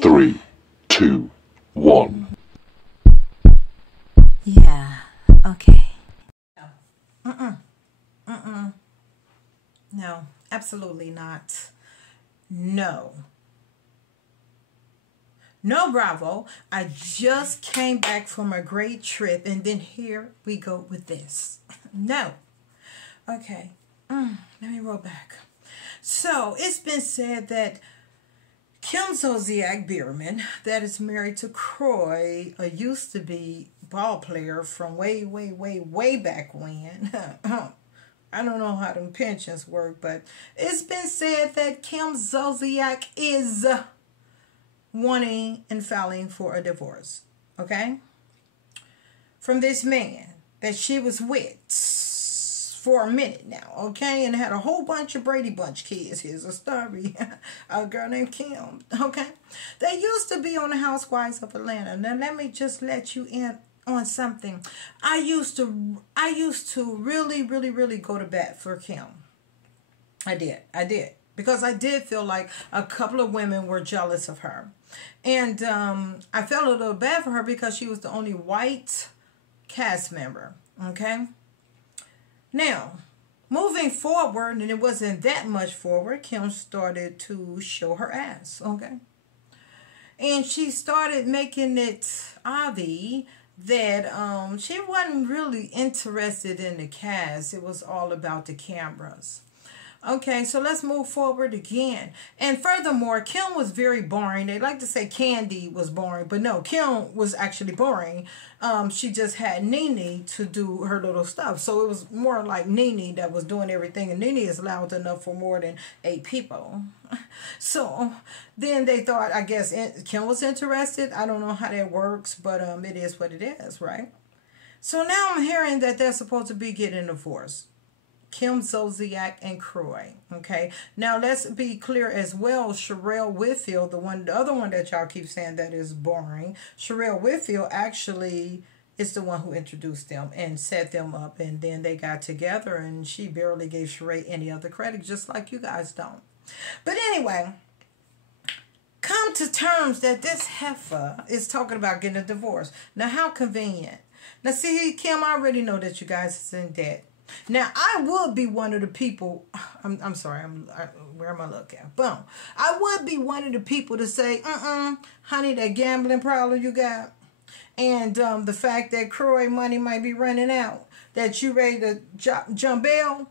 Three, two, one. Yeah, okay. No, absolutely not. No. No, Bravo. I just came back from a great trip, and then here we go with this. No. Okay. Let me roll back. So, it's been said that Kim Zolciak-Biermann, that is married to Kroy, a used to be ball player from way, way, way, way back when. I don't know how them pensions work, but it's been said that Kim Zolciak is wanting and filing for a divorce. Okay? From this man that she was with for a minute now, okay, and had a whole bunch of Brady Bunch kids. Here's a story. A girl named Kim, okay. They used to be on the Housewives of Atlanta. Now let me just let you in on something. I used to really, really, really go to bat for Kim. I did. Because I did feel like a couple of women were jealous of her. And I felt a little bad for her because she was the only white cast member, okay. Now, moving forward, and it wasn't that much forward, Kim started to show her ass, okay? And she started making it obvious that she wasn't really interested in the cast. It was all about the cameras. Okay, so let's move forward again. And furthermore, Kim was very boring. They like to say Candy was boring, but no, Kim was actually boring. She just had Nene to do her little stuff. So it was more like Nene that was doing everything. And Nene is loud enough for more than 8 people. So then they thought, I guess, Kim was interested. I don't know how that works, but it is what it is, right? So now I'm hearing that they're supposed to be getting divorced. Kim Zolciak and Kroy. Okay. Now let's be clear as well. Sherelle Whitfield, the other one that y'all keep saying that is boring. Sherelle Whitfield actually is the one who introduced them and set them up, and then they got together, and she barely gave Sheree any other credit, just like you guys don't. But anyway, come to terms that this heifer is talking about getting a divorce. Now, how convenient. Now, see, Kim, I already know that you guys is in debt. Now, I would be one of the people, I'm sorry, where am I looking at? Boom. I would be one of the people to say, honey, that gambling problem you got, and the fact that Kroy money might be running out, that you ready to jump bail,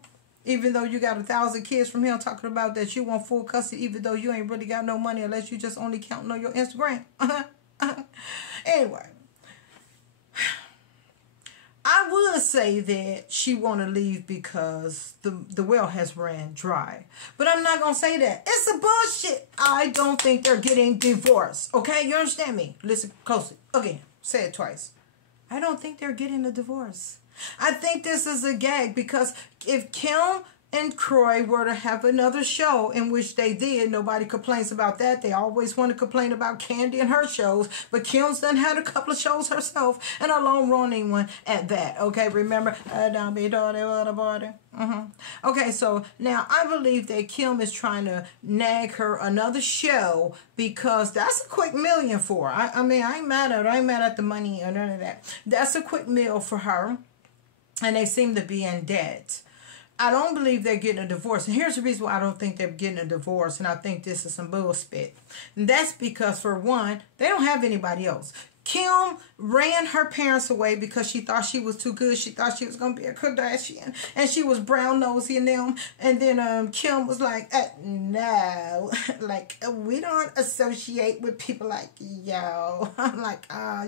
even though you got 1,000 kids from him, talking about that you want full custody, even though you ain't really got no money unless you just only counting on your Instagram. Anyway. I would say that she want to leave because the well has ran dry. But I'm not going to say that. It's a bullshit. I don't think they're getting divorced. Okay? You understand me? Listen closely. Again. Say it twice. I don't think they're getting a divorce. I think this is a gag because if Kim and Kroy were to have another show, in which they did, nobody complains about that. They always want to complain about Candy and her shows, but Kim's done had a couple of shows herself, and a long-running one at that. Okay, remember? Don't be dirty with a body. Okay, so now I believe that Kim is trying to nag her another show because that's a quick million for her. I mean, I ain't mad at her. I ain't mad at the money or none of that. That's a quick meal for her, and they seem to be in debt. I don't believe they're getting a divorce. And here's the reason why I don't think they're getting a divorce. And I think this is some bullshit. And that's because, for one, they don't have anybody else. Kim ran her parents away because she thought she was too good. She thought she was going to be a Kardashian. And she was brown nosy in them. And then Kim was like, no. Like, we don't associate with people like y'all. I'm like,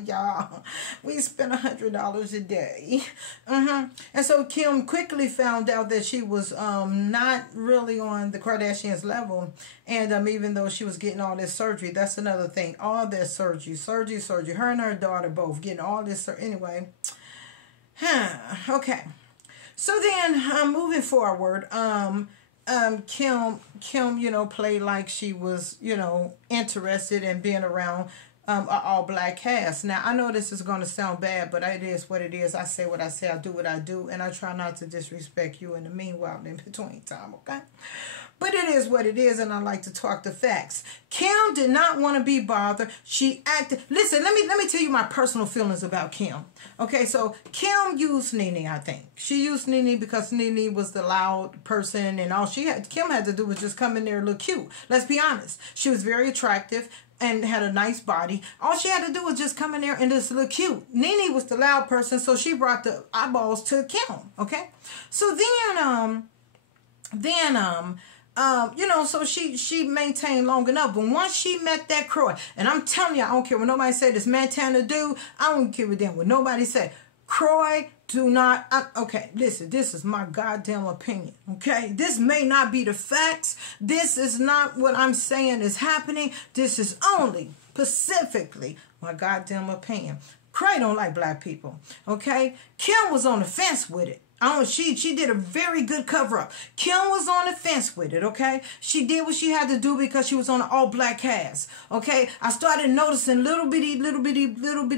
y'all. We spend $100 a day. And so Kim quickly found out that she was not really on the Kardashians level. And even though she was getting all this surgery, that's another thing. All this surgery. Her and her daughter both getting all this. Anyway. Okay. So then, moving forward, Kim, played like she was, interested in being around a all black cast. Now, I know this is going to sound bad, but it is what it is. I say what I say, I do what I do, and I try not to disrespect you in the meanwhile in between time, okay? But it is what it is, and I like to talk the facts. Kim did not want to be bothered. She acted. Listen, let me tell you my personal feelings about Kim. Okay, so Kim used Nene, I think. She used Nene because Nene was the loud person, and all Kim had to do was just come in there and look cute. Let's be honest. She was very attractive and had a nice body. All she had to do was just come in there and just look cute. Nene was the loud person, so she brought the eyeballs to Kim. Okay, so so she maintained long enough. But once she met that Kroy, and I'm telling you, I don't care what nobody say, this Montana dude, I don't care what nobody say. Kroy, do not, okay, listen, this is my goddamn opinion, okay? This may not be the facts. This is not what I'm saying is happening. This is only, specifically, my goddamn opinion. Kroy don't like black people, okay? Kim was on the fence with it. She did a very good cover-up. Kim was on the fence with it, okay? She did what she had to do because she was on an all-black cast, okay? I started noticing little bitty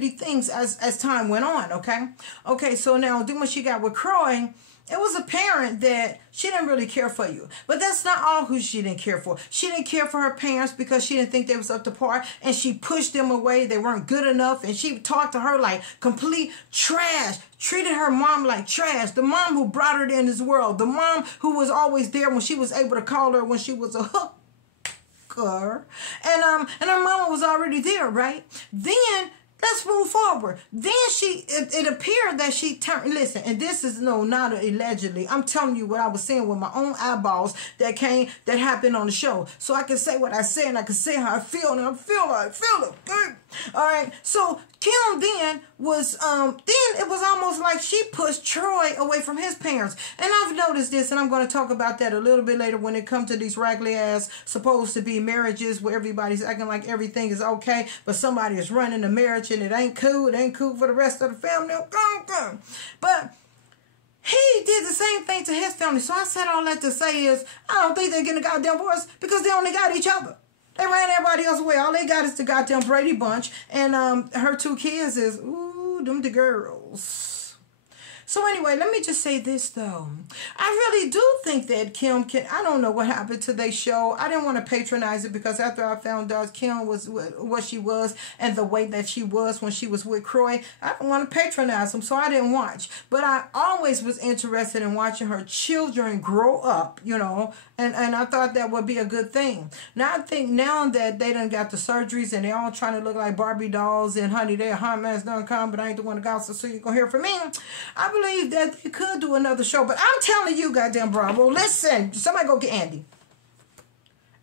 things as time went on, okay? Okay, so now, then when she got with Kroy, it was apparent that she didn't really care for you. But that's not all who she didn't care for. She didn't care for her parents because she didn't think they was up to par. And she pushed them away. They weren't good enough. And she talked to her like complete trash. Treated her mom like trash. The mom who brought her in this world. The mom who was always there when she was able to call her when she was a hooker. And her mama was already there, right? Then let's move forward. Then it appeared that she turned, listen, and this is not allegedly. I'm telling you what I was saying with my own eyeballs that happened on the show. So I can say what I say and I can say how I feel, and I feel it. Okay? All right. So Kim then was, then it was almost like she pushed Kroy away from his parents. And I've noticed this, and I'm going to talk about that a little bit later when it comes to these raggedy ass supposed to be marriages where everybody's acting like everything is okay, but somebody is running the marriage and it ain't cool. It ain't cool for the rest of the family. Okay. But he did the same thing to his family. So I said all that to say is, I don't think they're getting a goddamn divorce because they only got each other. They ran everybody else away. All they got is the goddamn Brady Bunch. And her 2 kids is, ooh, them the girls. So anyway, let me just say this, though. I really do think that Kim can, I don't know what happened to their show. I didn't want to patronize it because after I found out Kim was what she was and the way that she was when she was with Kroy, I didn't want to patronize them, so I didn't watch. But I always was interested in watching her children grow up, and I thought that would be a good thing. Now, I think now that they done got the surgeries and they all trying to look like Barbie dolls and honey, their hot mess done come, but I ain't the one to gossip, so you gonna hear from me. I believe that they could do another show, but I'm telling you, goddamn Bravo, listen, somebody go get Andy.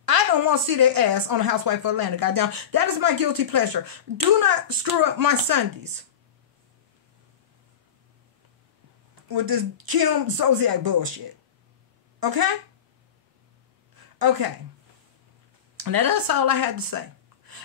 I don't want to see their ass on a Housewife of Atlanta, goddamn. That is my guilty pleasure. Do not screw up my Sundays with this Kim Zolciak bullshit. Okay? Okay. Now that's all I had to say.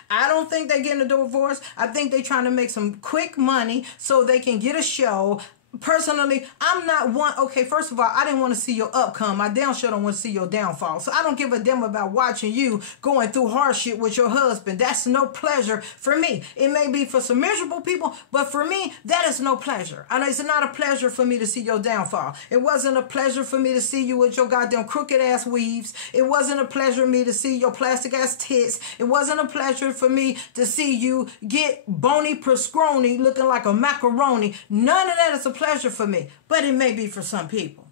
I don't think they're getting a divorce. I think they're trying to make some quick money so they can get a show. Personally, I'm not one. Okay, first of all, I didn't want to see your upcome. I damn sure don't want to see your downfall. So I don't give a damn about watching you going through hardship with your husband. That's no pleasure for me. It may be for some miserable people, but for me, that is no pleasure. And it's not a pleasure for me to see your downfall. It wasn't a pleasure for me to see you with your goddamn crooked ass weaves. It wasn't a pleasure for me to see your plastic ass tits. It wasn't a pleasure for me to see you get bony proscrony looking like a macaroni. None of that is a pleasure for me, but it may be for some people.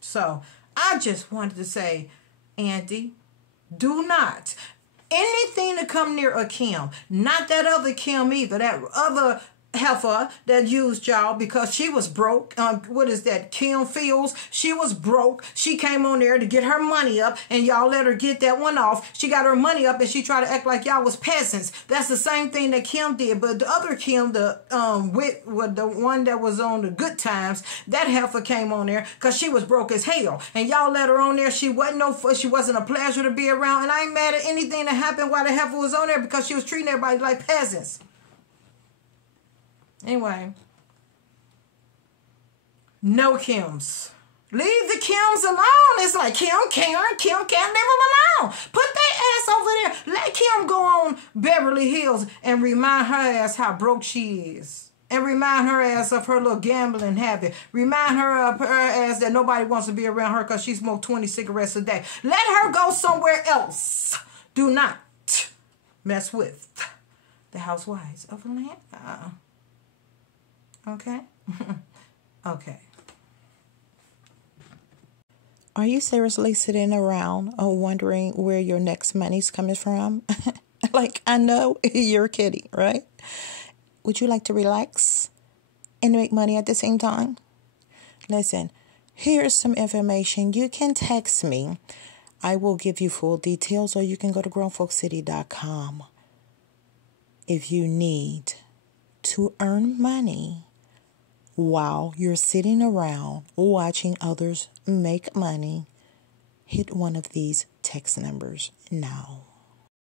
So I just wanted to say, Andy, do not anything to come near a Kim, not that other Kim either, that other heifer that used y'all because she was broke. What is that? Kim Fields. She was broke. She came on there to get her money up and y'all let her get that one off. She got her money up and she tried to act like y'all was peasants. That's the same thing that Kim did. But the other Kim, the one that was on the Good Times, that heifer came on there because she was broke as hell. And y'all let her on there. She wasn't a pleasure to be around. And I ain't mad at anything that happened while the heifer was on there because she was treating everybody like peasants. Anyway, no Kims. Leave the Kims alone. It's like Kim can't leave them alone. Put that ass over there. Let Kim go on Beverly Hills and remind her ass how broke she is. And remind her ass of her little gambling habit. Remind her of her ass that nobody wants to be around her because she smoked 20 cigarettes a day. Let her go somewhere else. Do not mess with the housewives of Atlanta. Okay? Okay. Are you seriously sitting around wondering where your next money's coming from? Like, I know you're kidding, right? Would you like to relax and make money at the same time? Listen, here's some information. You can text me. I will give you full details, or you can go to grownfolkcity.com. If you need to earn money while you're sitting around watching others make money, hit one of these text numbers now.